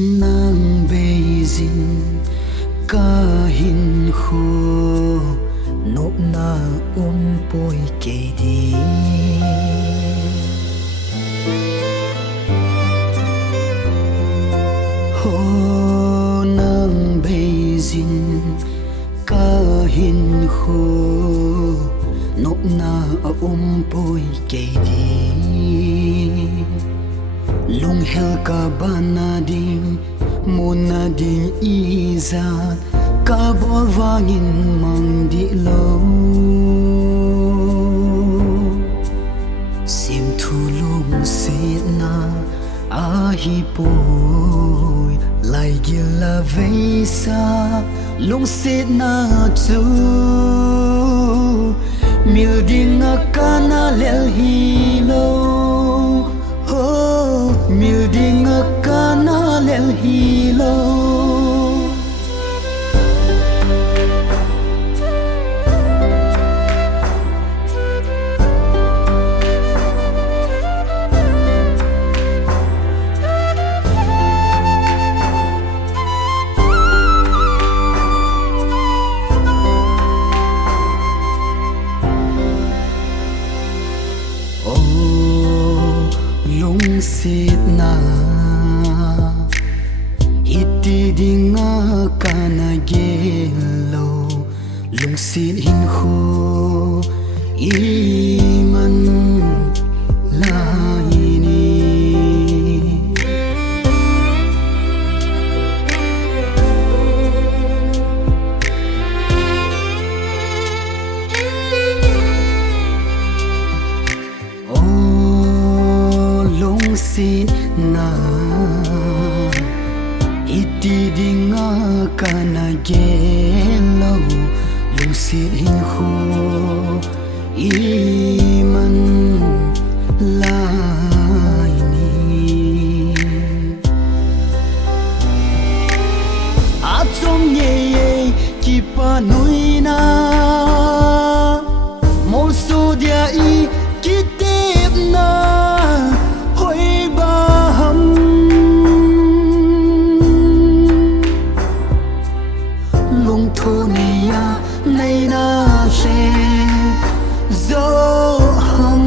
nang beijing kahin khu nộp na poi kê đi ho nang beijing kahin khu nộp na poi kê đi lung hel ka bana ding mona ding iza ka bol wangin mang di lo sim thu lung sit na a hi poi lai gila veisa lung sit na tu mil ding kana lel hi lo Milding kana lel hilo lung sit na iti dinga kana gelo lung sit hin khu iman laini sit na iti dinga kana gelo lung sit hin khu iman laini atom ye ki panui na mol so dia I ki tep na Tonia naina se zo hum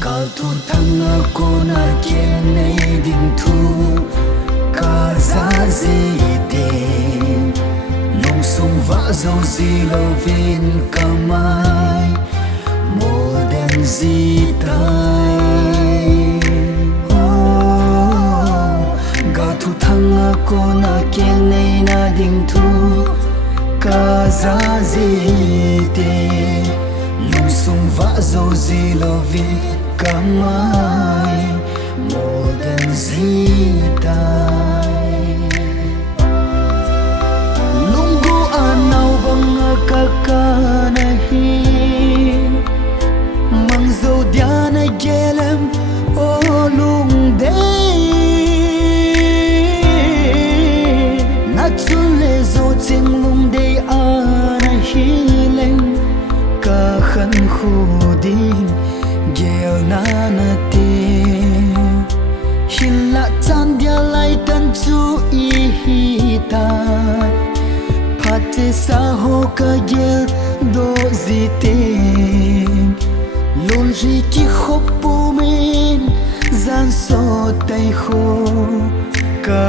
gal thun thang ko na ken nei ding thu ka za zi te lung sung va zo zi lo vin ka mai mo den zi tai gal thu thang ko na ken nei na ding thu ka za zi te lung sung va zo zi lo vin kamai more than zitai lungu anau banga kakana hi mangzo diana gelem o lung de natule zo ching lung de ana hi leng ka khan khu ding gel na na te hilla chan dia lai tan chu I hi ta phate sa ho ka gel do zi te lon ri ki khop pu men zan so tai kho ka